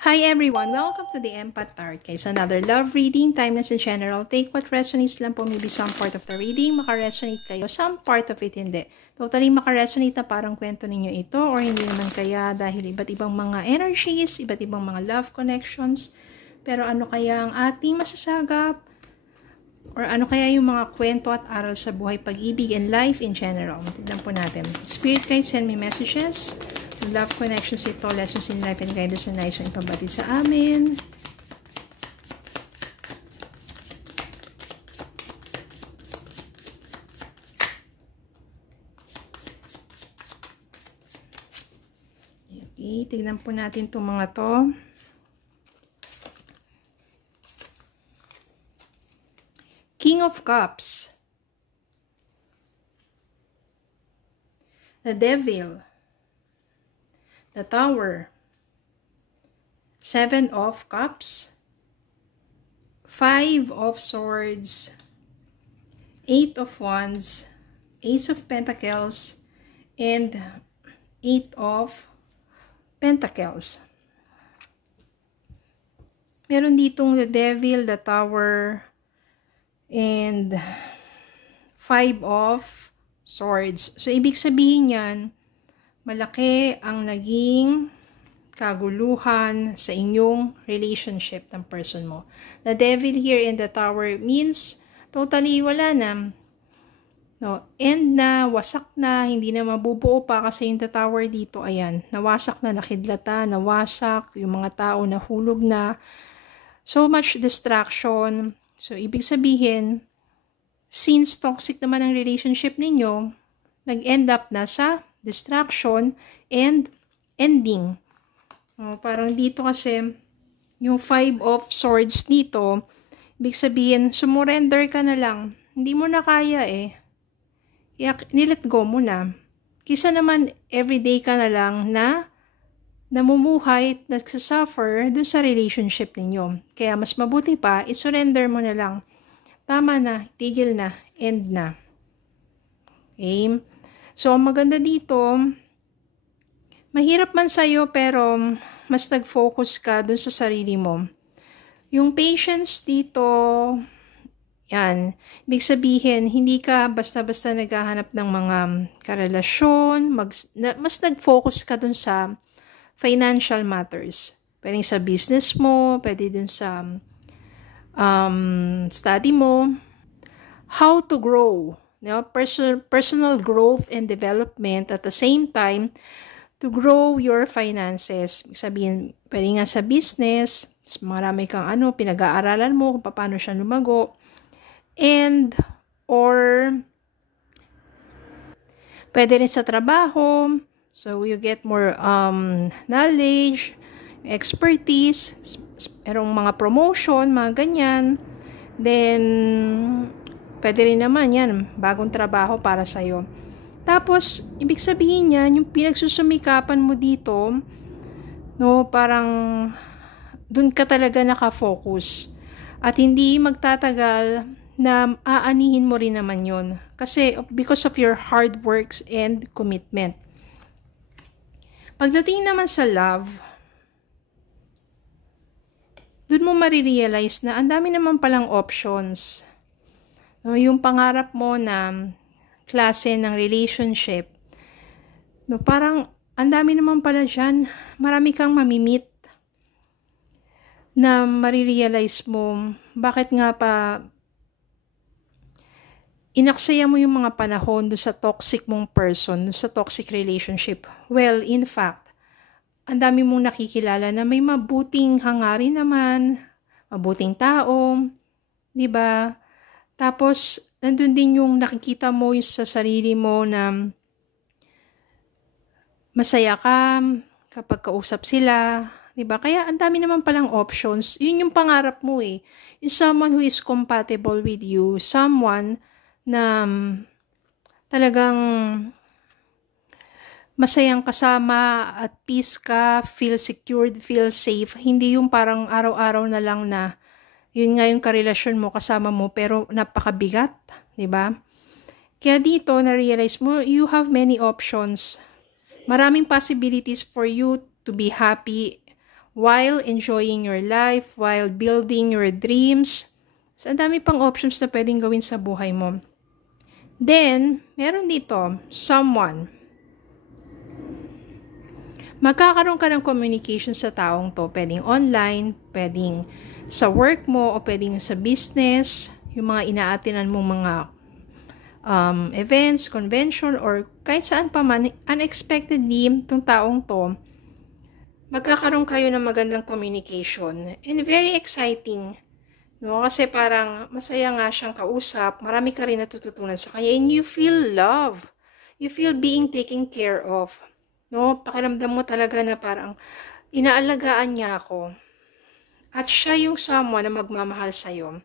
Hi everyone! Welcome to the Empath Tarot. Guys, another love reading. Timeless and general. Take what resonates lang po. Maybe some part of the reading makaresonate kayo. Some part of it hindi. Totally makaresonate na parang kwento ninyo ito or hindi naman kaya dahil iba't ibang mga energies, iba't ibang mga love connections. Pero ano kaya ang ating masasagap? Or ano kaya yung mga kwento at aral sa buhay, pag-ibig, and life in general? Tignan po natin. Spirit guides, send me messages. Love connections ito, lessons in life and guidance na nais yung ipabati sa amin. Okay, tignan po natin itong mga to. King of Cups. The Devil. The Tower, 7 of Cups, 5 of Swords, 8 of Wands, Ace of Pentacles, and 8 of Pentacles. Meron ditong the Devil, the Tower, and 5 of Swords. So, ibig sabihin yan, malaki ang naging kaguluhan sa inyong relationship ng person mo. The Devil here in the Tower means totally wala na. No, end na, wasak na, hindi na mabubuo pa kasi yung the Tower dito, ayan, nawasak na, nakidlata, nawasak, yung mga tao nahulog na. So much distraction. So, ibig sabihin, since toxic naman ang relationship ninyo, nag-end up na sa distraction and ending. Parang dito kasi, yung 5 of Swords dito, ibig sabihin, sumurrender ka na lang. Hindi mo na kaya eh. Kaya nilet go mo na. Kisa naman, everyday ka na lang na namumuhay at nagsasuffer dun sa relationship ninyo. Kaya mas mabuti pa, isurrender mo na lang. Tama na, tigil na, end na. Okay? So, ang maganda dito, mahirap man sa'yo pero mas nag-focus ka dun sa sarili mo. Yung patience dito, yan, ibig sabihin, hindi ka basta-basta naghahanap ng mga karelasyon, mas nag-focus ka dun sa financial matters. Pwede sa business mo, pwede dun sa study mo, how to grow. Personal growth and development at the same time to grow your finances. Sabihin, pwede nga sa business, marami kang pinag-aaralan mo kung paano siya lumago. And, or, pwede rin sa trabaho, so you get more knowledge, expertise, merong mga promotion, mga ganyan. Then, pwede rin naman yan, bagong trabaho para sa'yo. Tapos, ibig sabihin yan, yung pinagsusumikapan mo dito, no, parang dun ka talaga nakafocus. At hindi magtatagal na aanihin mo rin naman yon. Kasi, because of your hard works and commitment. Pagdating naman sa love, dun mo marirealize na ang dami naman palang options. No, yung pangarap mo na klase ng relationship, no, parang ang dami naman pala dyan. Marami kang mamimit na marirealize mo bakit nga pa inaksaya mo yung mga panahon do sa toxic mong person, do sa toxic relationship. Well, in fact, ang dami mong nakikilala na may mabuting hangarin naman, mabuting tao, di ba? Tapos, nandun din yung nakikita mo sa sarili mo na masaya ka kapag kausap sila. Diba? Kaya, ang dami naman palang options. Yun yung pangarap mo eh. Yung someone who is compatible with you. Someone na talagang masayang kasama at peace ka, feel secured, feel safe. Hindi yung parang araw-araw na lang na yun nga yung karelasyon mo, kasama mo, pero napakabigat, di ba? Kaya dito, na-realize mo, you have many options. Maraming possibilities for you to be happy while enjoying your life, while building your dreams. So, ang dami pang options na pwedeng gawin sa buhay mo. Then, meron dito, someone. Magkakaroon ka ng communication sa taong to. Pwedeng online, pwedeng sa work mo, o pwedeng sa business, yung mga inaatinan mong mga events, convention, or kahit saan pa man, unexpectedly, itong taong to, magkakaroon kayo ng magandang communication. And very exciting. No? Kasi parang masaya nga siyang kausap, marami ka rin natututunan sa kanya, and you feel love. You feel being taken care of. No? Pakiramdam mo talaga na parang inaalagaan niya ako. At siya yung someone na magmamahal sa'yo.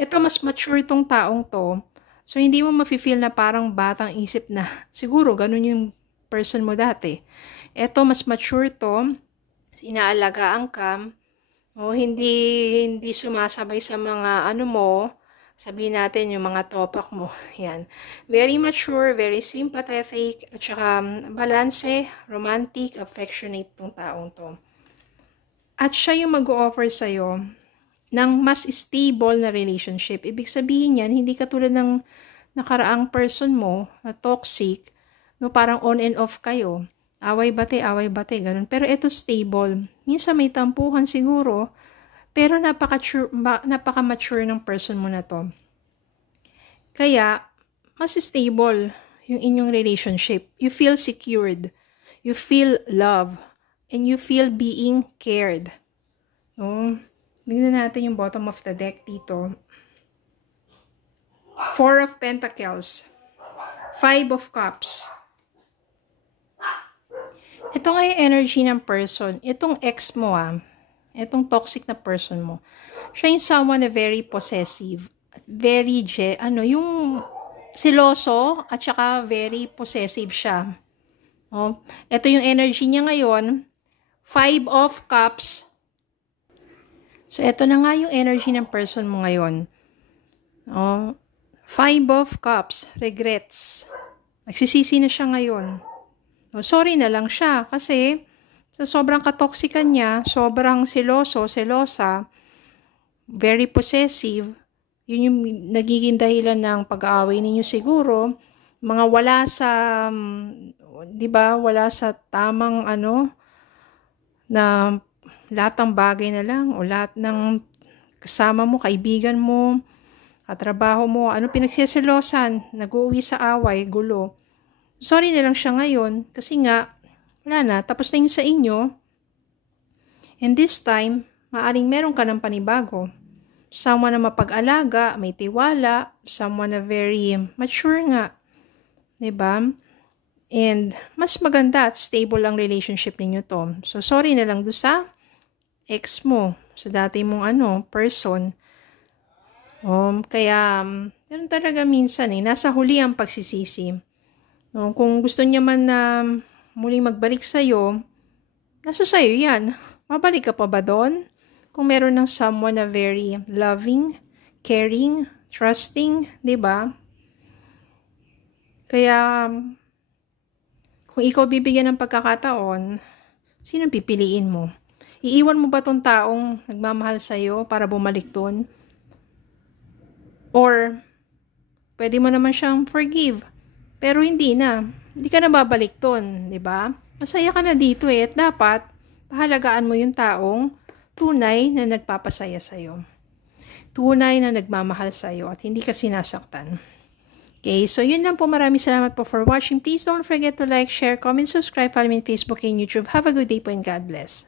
Ito, mas mature tong taong to. So, hindi mo mafe-feel na parang batang isip na siguro ganun yung person mo dati. Ito, mas mature to. Inaalagaan ka. O, hindi sumasabay sa mga ano mo. Sabihin natin yung mga topak mo. Yan. Very mature, very sympathetic, at saka balanse, romantic, affectionate tong taong to. At siya yung mag-o-offer sa'yo ng mas stable na relationship. Ibig sabihin yan, hindi katulad ng nakaraang person mo na toxic, no, parang on and off kayo. Away bate, ganun. Pero ito stable. Minsan may tampuhan siguro, pero napaka-mature ng person mo na to. Kaya, mas stable yung inyong relationship. You feel secured. You feel love. And you feel being cared. No? Tingnan natin yung bottom of the deck dito. 4 of Pentacles. 5 of Cups. Ito nga yung energy ng person. Itong ex mo itong toxic na person mo. Siya yung someone na very possessive. Very, yung siloso at saka very possessive siya. Oh, ito yung energy niya ngayon. 5 of Cups. So, ito na nga yung energy ng person mo ngayon. Oh, 5 of Cups. Regrets. Nagsisisi na siya ngayon. Oh, sorry na lang siya kasi sa sobrang katoksikan niya, sobrang selosa, very possessive, yun yung nagiging dahilan ng pag-aaway ninyo siguro. Mga wala sa, wala sa tamang na lahat ng bagay na lang o lahat ng kasama mo, kaibigan mo, katrabaho mo, pinagsisilosan, nag-uwi sa away, gulo. Sorry na lang siya ngayon kasi nga, wala na, tapos na yun sa inyo. And this time, maaring meron ka ng panibago. Someone na mapag-alaga, may tiwala, someone na very mature nga. Diba? And mas maganda at stable ang relationship ninyo to. So, sorry na lang doon sa ex mo, sa dati mong person. Kaya, yun talaga minsan nasa huli ang pagsisisi. Kung gusto niya man na muling magbalik sa'yo, nasa sa'yo yan. Mabalik ka pa ba doon? Kung meron ng someone na very loving, caring, trusting, diba? Kaya, kung ikaw bibigyan ng pagkakataon, sino pipiliin mo? Iiwan mo ba tong taong nagmamahal sa'yo para bumalik doon? Or, pwede mo naman siyang forgive. Pero hindi na. Hindi ka na babalik doon, di ba? Masaya ka na dito at dapat pahalagaan mo yung taong tunay na nagpapasaya sa'yo. Tunay na nagmamahal sa'yo at hindi ka sinasaktan. Okay, so yun lang po. Maraming salamat po for watching. Please don't forget to like, share, comment, subscribe, follow me on Facebook and YouTube. Have a good day po and God bless.